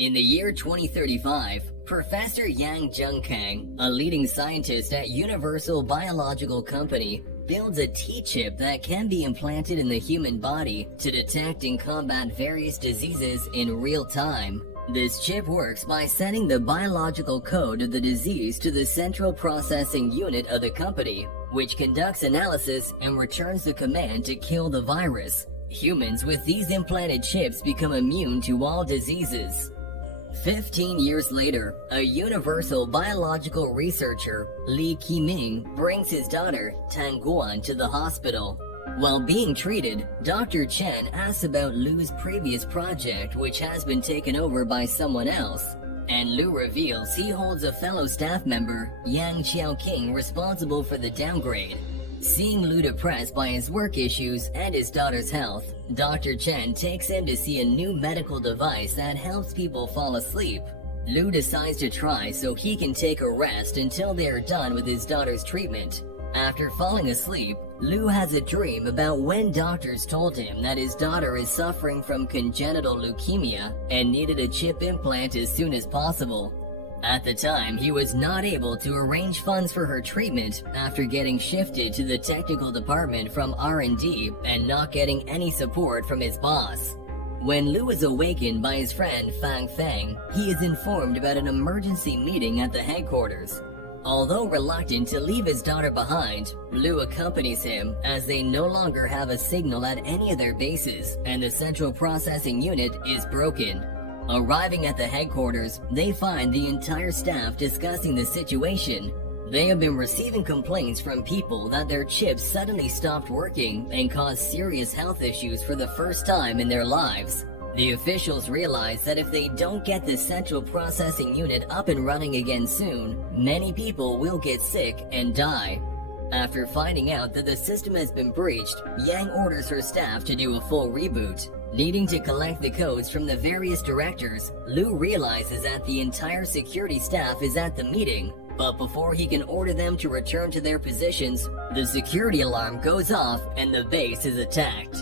In the year 2035, Professor Yang Junkang, a leading scientist at Universal Biological Company, builds a T-chip that can be implanted in the human body to detect and combat various diseases in real time. This chip works by sending the biological code of the disease to the central processing unit of the company, which conducts analysis and returns the command to kill the virus. Humans with these implanted chips become immune to all diseases. 15 years later, a Universal biological researcher, Li Qiming, brings his daughter, Tan Guan, to the hospital. While being treated, Dr. Chen asks about Lu's previous project, which has been taken over by someone else, and Lu reveals he holds a fellow staff member, Yang Xiaoqing, responsible for the downgrade. Seeing Lu depressed by his work issues and his daughter's health, Dr. Chen takes him to see a new medical device that helps people fall asleep. Lu decides to try so he can take a rest until they are done with his daughter's treatment. After falling asleep, Lu has a dream about when doctors told him that his daughter is suffering from congenital leukemia and needed a chip implant as soon as possible. At the time, he was not able to arrange funds for her treatment after getting shifted to the technical department from R&D and not getting any support from his boss. When Lu is awakened by his friend Fang Feng, he is informed about an emergency meeting at the headquarters. Although reluctant to leave his daughter behind, Lu accompanies him as they no longer have a signal at any of their bases and the central processing unit is broken. Arriving at the headquarters, they find the entire staff discussing the situation. They have been receiving complaints from people that their chips suddenly stopped working and caused serious health issues for the first time in their lives. The officials realize that if they don't get the central processing unit up and running again soon, many people will get sick and die. After finding out that the system has been breached, Yang orders her staff to do a full reboot. Needing to collect the codes from the various directors, Lu realizes that the entire security staff is at the meeting, but before he can order them to return to their positions, the security alarm goes off and the base is attacked.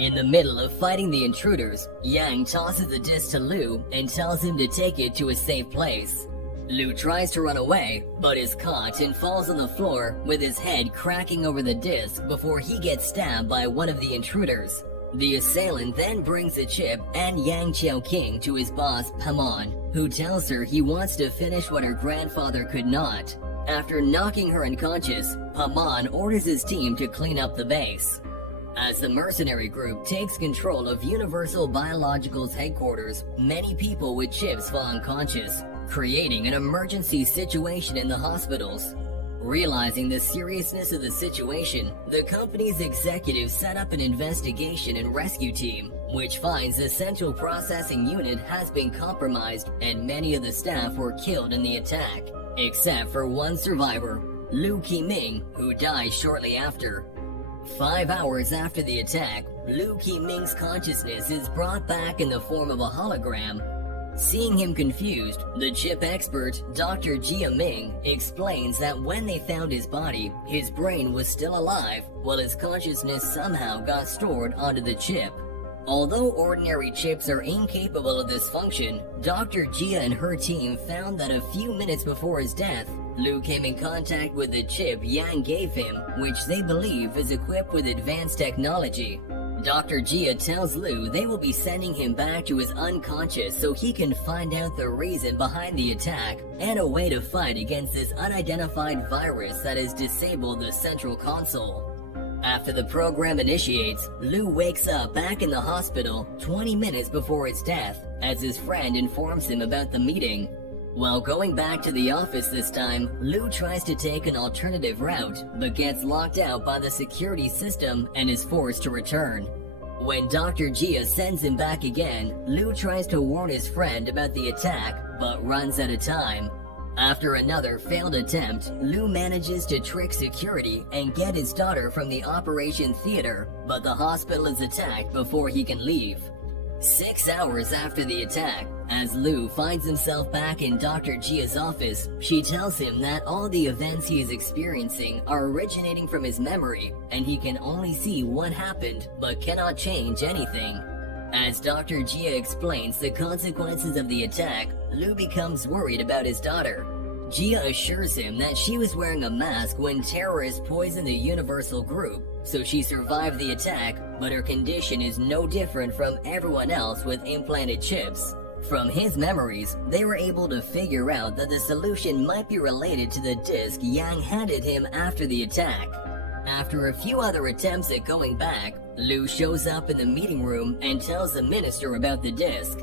In the middle of fighting the intruders, Yang tosses the disc to Lu and tells him to take it to a safe place. Lu tries to run away, but is caught and falls on the floor with his head cracking over the disc before he gets stabbed by one of the intruders. The assailant then brings the chip and Yang Xiaoqing to his boss Pamon, who tells her he wants to finish what her grandfather could not. After knocking her unconscious, Pamon orders his team to clean up the base. As the mercenary group takes control of Universal Biological's headquarters, many people with chips fall unconscious, creating an emergency situation in the hospitals. Realizing the seriousness of the situation, the company's executives set up an investigation and rescue team, which finds the central processing unit has been compromised and many of the staff were killed in the attack, except for one survivor, Lu Qiming, who dies shortly after. 5 hours after the attack, Lu Qiming's consciousness is brought back in the form of a hologram. Seeing him confused, the chip expert, Dr. Jia Ming, explains that when they found his body, his brain was still alive, while his consciousness somehow got stored onto the chip. Although ordinary chips are incapable of this function, Dr. Jia and her team found that a few minutes before his death, Lu came in contact with the chip Yang gave him, which they believe is equipped with advanced technology. Dr. Jia tells Lu they will be sending him back to his unconscious so he can find out the reason behind the attack and a way to fight against this unidentified virus that has disabled the central console. After the program initiates, Lu wakes up back in the hospital 20 minutes before its death as his friend informs him about the meeting. While going back to the office this time, Lu tries to take an alternative route, but gets locked out by the security system and is forced to return. When Dr. Jia sends him back again, Lu tries to warn his friend about the attack, but runs out of time. After another failed attempt, Lu manages to trick security and get his daughter from the operation theater, but the hospital is attacked before he can leave. 6 hours after the attack, as Lu finds himself back in Dr. Jia's office, she tells him that all the events he is experiencing are originating from his memory, and he can only see what happened but cannot change anything. As Dr. Jia explains the consequences of the attack, Lu becomes worried about his daughter. Jia assures him that she was wearing a mask when terrorists poisoned the Universal Group, so she survived the attack, but her condition is no different from everyone else with implanted chips. From his memories, they were able to figure out that the solution might be related to the disc Yang handed him after the attack. After a few other attempts at going back, Lu shows up in the meeting room and tells the minister about the disc.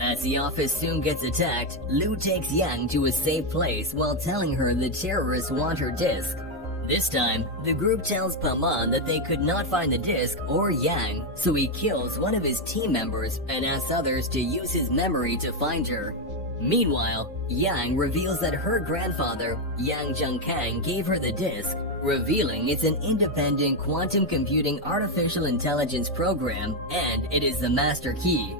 As the office soon gets attacked, Lu takes Yang to a safe place while telling her the terrorists want her disc. This time, the group tells Paman that they could not find the disc or Yang, so he kills one of his team members and asks others to use his memory to find her. Meanwhile, Yang reveals that her grandfather, Yang Junkang, gave her the disc, revealing it's an independent quantum computing artificial intelligence program, and it is the master key.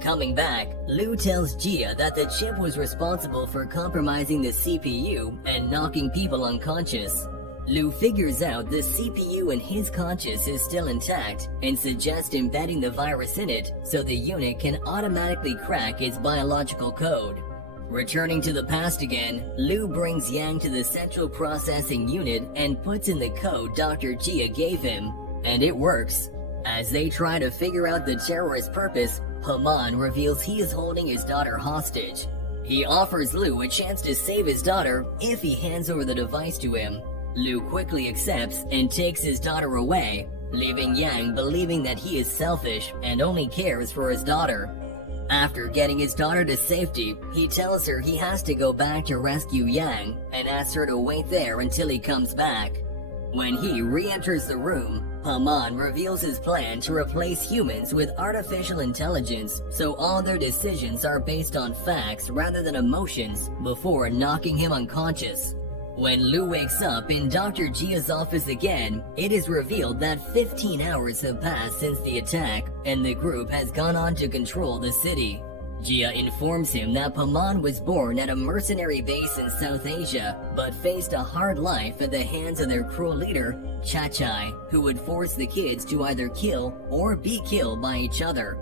Coming back, Lu tells Jia that the chip was responsible for compromising the CPU and knocking people unconscious. Lu figures out the CPU in his conscious is still intact and suggests embedding the virus in it so the unit can automatically crack its biological code. Returning to the past again, Lu brings Yang to the central processing unit and puts in the code Dr. Jia gave him, and it works. As they try to figure out the terrorist's purpose, Paman reveals he is holding his daughter hostage. He offers Lu a chance to save his daughter if he hands over the device to him. Lu quickly accepts and takes his daughter away, leaving Yang believing that he is selfish and only cares for his daughter. After getting his daughter to safety, he tells her he has to go back to rescue Yang and asks her to wait there until he comes back. When he re-enters the room, Paman reveals his plan to replace humans with artificial intelligence so all their decisions are based on facts rather than emotions before knocking him unconscious. When Lu wakes up in Dr. Jia's office again, it is revealed that 15 hours have passed since the attack and the group has gone on to control the city. Jia informs him that Paman was born at a mercenary base in South Asia, but faced a hard life at the hands of their cruel leader, Chachai, who would force the kids to either kill or be killed by each other.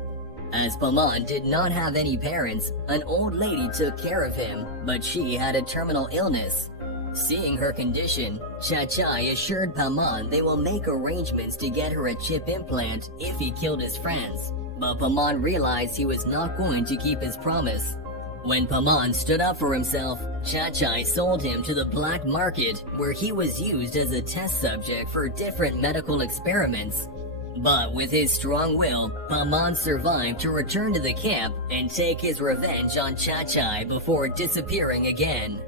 As Paman did not have any parents, an old lady took care of him, but she had a terminal illness. Seeing her condition, Chachai assured Paman they will make arrangements to get her a chip implant if he killed his friends. But Paman realized he was not going to keep his promise. When Paman stood up for himself, Chachai sold him to the black market where he was used as a test subject for different medical experiments. But with his strong will, Paman survived to return to the camp and take his revenge on Chachai before disappearing again.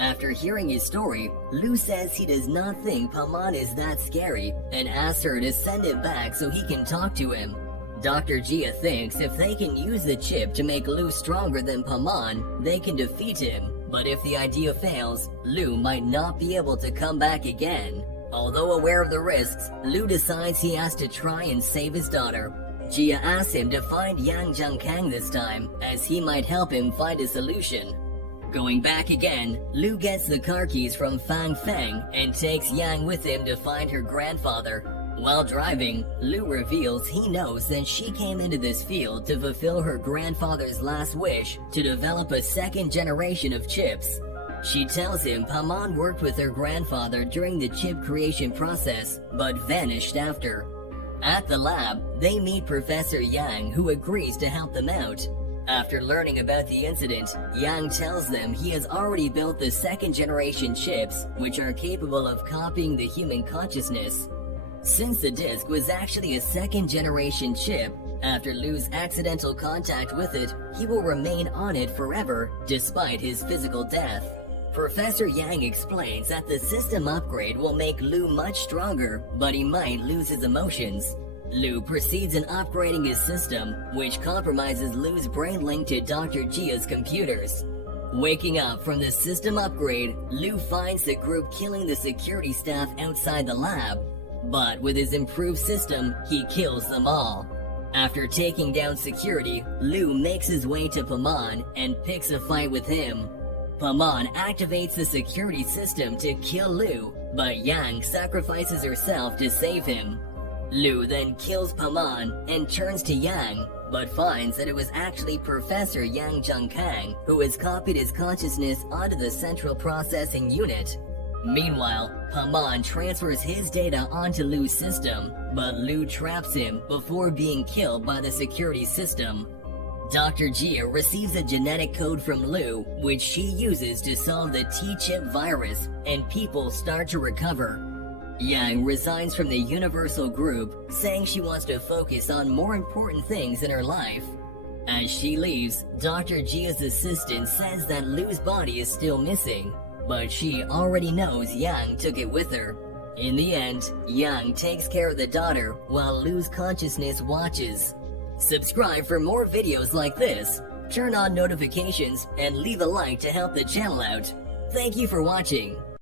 After hearing his story, Lu says he does not think Paman is that scary and asks her to send it back so he can talk to him. Dr. Jia thinks if they can use the chip to make Lu stronger than Paman, they can defeat him. But if the idea fails, Lu might not be able to come back again. Although aware of the risks, Lu decides he has to try and save his daughter. Jia asks him to find Yang Junkang this time, as he might help him find a solution. Going back again, Lu gets the car keys from Fang Feng and takes Yang with him to find her grandfather. While driving, Lu reveals he knows that she came into this field to fulfill her grandfather's last wish to develop a second generation of chips. She tells him Paman worked with her grandfather during the chip creation process, but vanished after. At the lab, they meet Professor Yang, who agrees to help them out. After learning about the incident, Yang tells them he has already built the second generation chips, which are capable of copying the human consciousness. Since the disc was actually a second generation chip, after Lu's accidental contact with it, he will remain on it forever, despite his physical death. Professor Yang explains that the system upgrade will make Lu much stronger, but he might lose his emotions. Lu proceeds in upgrading his system, which compromises Lu's brain link to Dr. Jia's computers. Waking up from the system upgrade, Lu finds the group killing the security staff outside the lab. But with his improved system, he kills them all. After taking down security, Lu makes his way to Paman and picks a fight with him. Paman activates the security system to kill Lu, but Yang sacrifices herself to save him. Lu then kills Paman and turns to Yang. but finds that it was actually Professor Yang Junkang who has copied his consciousness onto the central processing unit. Meanwhile, Paman transfers his data onto Lu's system, but Lu traps him before being killed by the security system. Dr. Jia receives a genetic code from Lu, which she uses to solve the T-chip virus, and people start to recover. Yang resigns from the Universal Group, saying she wants to focus on more important things in her life. As she leaves, Dr. Jia's assistant says that Lu's body is still missing, but she already knows Yang took it with her. In the end, Yang takes care of the daughter while Lu's consciousness watches. Subscribe for more videos like this, turn on notifications, and leave a like to help the channel out. Thank you for watching.